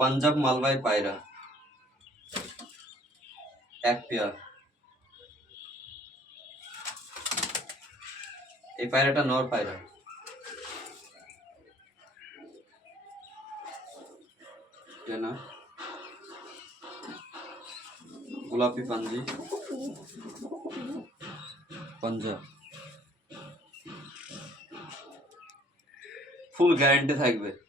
পাঞ্জাব মালবাই পায়রা। এক পেয়ার। এই পায়রাটা নর পায়রা। গোলাপি পাঞ্জি। পাঞ্জাব। ফুল গ্যারান্টি থাকবে।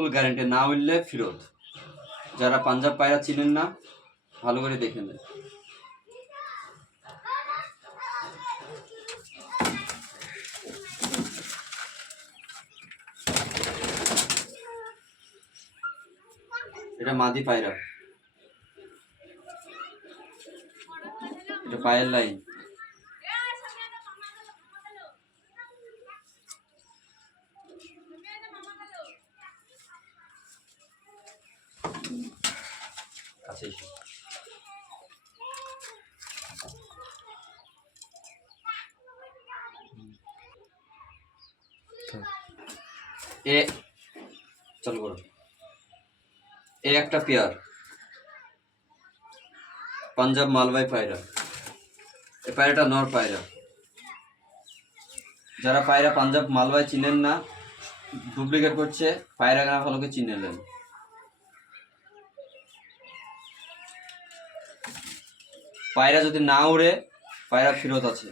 ফুল গ্যারান্টি না উঠলে ফেরত। যারা পাঞ্জাব পায়রা চিনেন না, ভালো করে দেখে নেন। এটা মাদি পায়রা। এটা পায়ের লাইন। কাছে এ, চল এ একটা পেয়ার। পাঞ্জাব মালবাই পায়রা। এই পায়রাটা নর পায়রা। যারা পায়রা পাঞ্জাব মালবাই চিনেন না, ডুপ্লিকেট করছে, পায়রা গানা ভালোকে চিনে পায়রা যদি না উড়ে পায়রা ফেরত আছে।